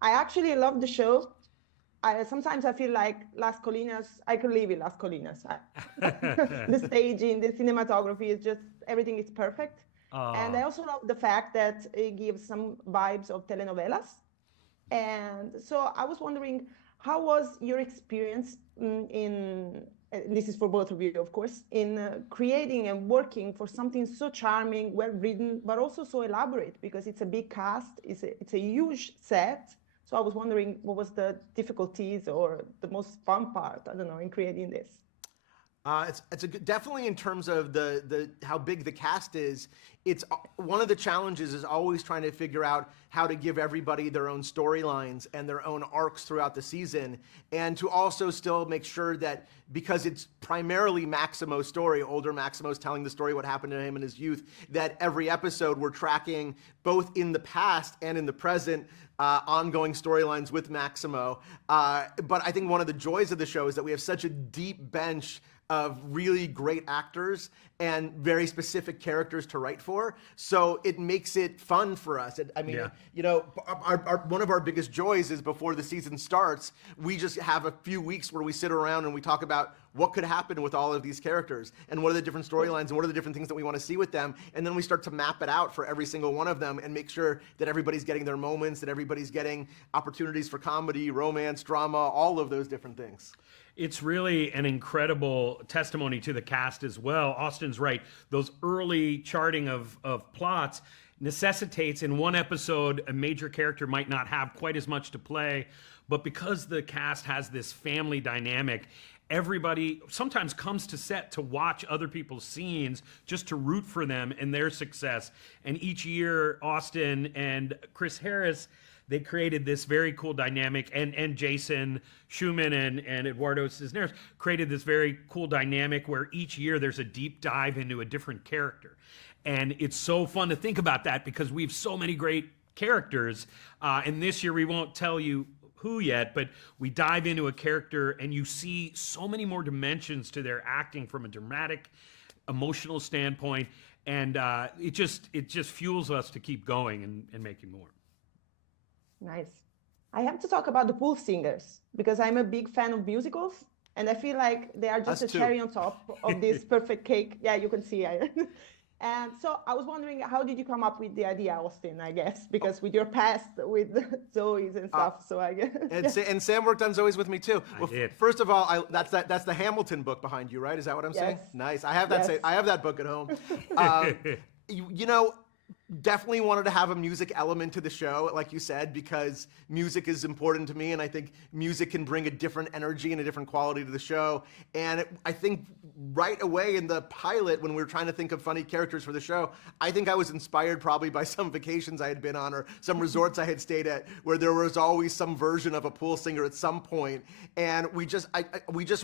I actually love the show. Sometimes I feel like Las Colinas, I could live in Las Colinas. The staging, the cinematography is just, everything is perfect. And I Uh, also love the fact that it gives some vibes of telenovelas. And so I was wondering, how was your experience this is for both of you, of course, in creating and working for something so charming, well written, but also so elaborate because it's a big cast, it's a huge set. So I was wondering what was the difficulties or the most fun part, I don't know, in creating this. It's definitely in terms of the how big the cast is. It's one of the challenges is always trying to figure out how to give everybody their own storylines and their own arcs throughout the season, and to also still make sure that because it's primarily Maximo's story, older Maximo's telling the story what happened to him in his youth, that every episode we're tracking both in the past and in the present ongoing storylines with Maximo. But I think one of the joys of the show is that we have such a deep bench of really great actors and very specific characters to write for. So it makes it fun for us. I mean, Yeah. you know, one of our biggest joys is before the season starts, we just have a few weeks where we sit around and we talk about what could happen with all of these characters and what are the different storylines and what are the different things that we want to see with them. And then we start to map it out for every single one of them and make sure that everybody's getting their moments, that everybody's getting opportunities for comedy, romance, drama, all of those different things. It's really an incredible testimony to the cast as well. Austin's right. Those early charting of plots necessitates in one episode, a major character might not have quite as much to play, but because the cast has this family dynamic, everybody sometimes comes to set to watch other people's scenes just to root for them and their success. And each year, Austin and Chris Harris, they created this very cool dynamic, and Jason Schumann and Eduardo Cisneros created this very cool dynamic where each year there's a deep dive into a different character. And it's so fun to think about that because we have so many great characters. And this year we won't tell you who yet, but we dive into a character and you see so many more dimensions to their acting from a dramatic, emotional standpoint. And it just fuels us to keep going and making more. Nice. I have to talk about the Pool Singers because I'm a big fan of musicals and I feel like they are just Us a too. cherry on top of this perfect cake. Yeah, you can see. And so I was wondering, how did you come up with the idea, Austin, I guess, because with your past with Zoe's and stuff, so I guess. And Sam worked on Zoe's with me too. I Well, did. first of all, that's the Hamilton book behind you, right? Is that what I'm saying? Yes. Nice. I have that. Yes. I have that book at home. Um, you know, definitely wanted to have a music element to the show, like you said, because music is important to me, and I think music can bring a different energy and a different quality to the show. And I think right away in the pilot, when we were trying to think of funny characters for the show, I think I was inspired probably by some vacations I had been on or some resorts I had stayed at, where there was always some version of a pool singer at some point. And we just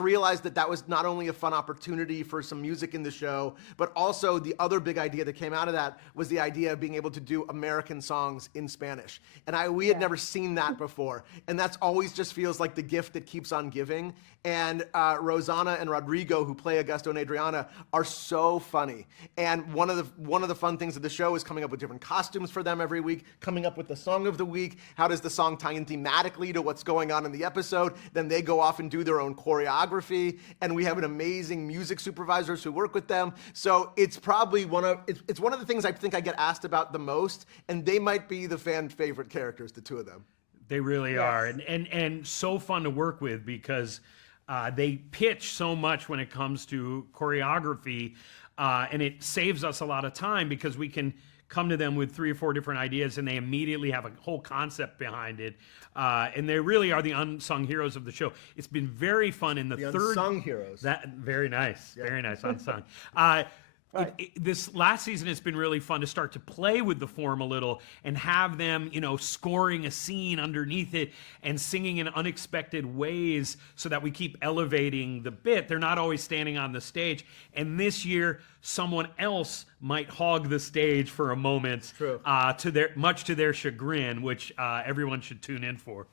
realized that that was not only a fun opportunity for some music in the show, but also the other big idea that came out of that was the idea of being able to do American songs in Spanish. And we had never seen that before. And that's always just feels like the gift that keeps on giving. And Rosanna and Rodrigo, who play Augusto and Adriana, are so funny. And one of the fun things of the show is coming up with different costumes for them every week, coming up with the song of the week. How does the song tie in thematically to what's going on in the episode? Then they go off and do their own choreography. And we have an amazing music supervisors who work with them. So it's probably one of the things I think I get asked about the most. And they might be the fan favorite characters, the two of them. They really are, and so fun to work with because they pitch so much when it comes to choreography, and it saves us a lot of time because we can come to them with 3 or 4 different ideas, and they immediately have a whole concept behind it. And they really are the unsung heroes of the show. It's been very fun in the third Unsung heroes. That very nice, very nice unsung. Right. This last season, it's been really fun to start to play with the form a little and have them, scoring a scene underneath it and singing in unexpected ways so that we keep elevating the bit. They're not always standing on the stage. And this year, someone else might hog the stage for a moment, True. much to their chagrin, which everyone should tune in for.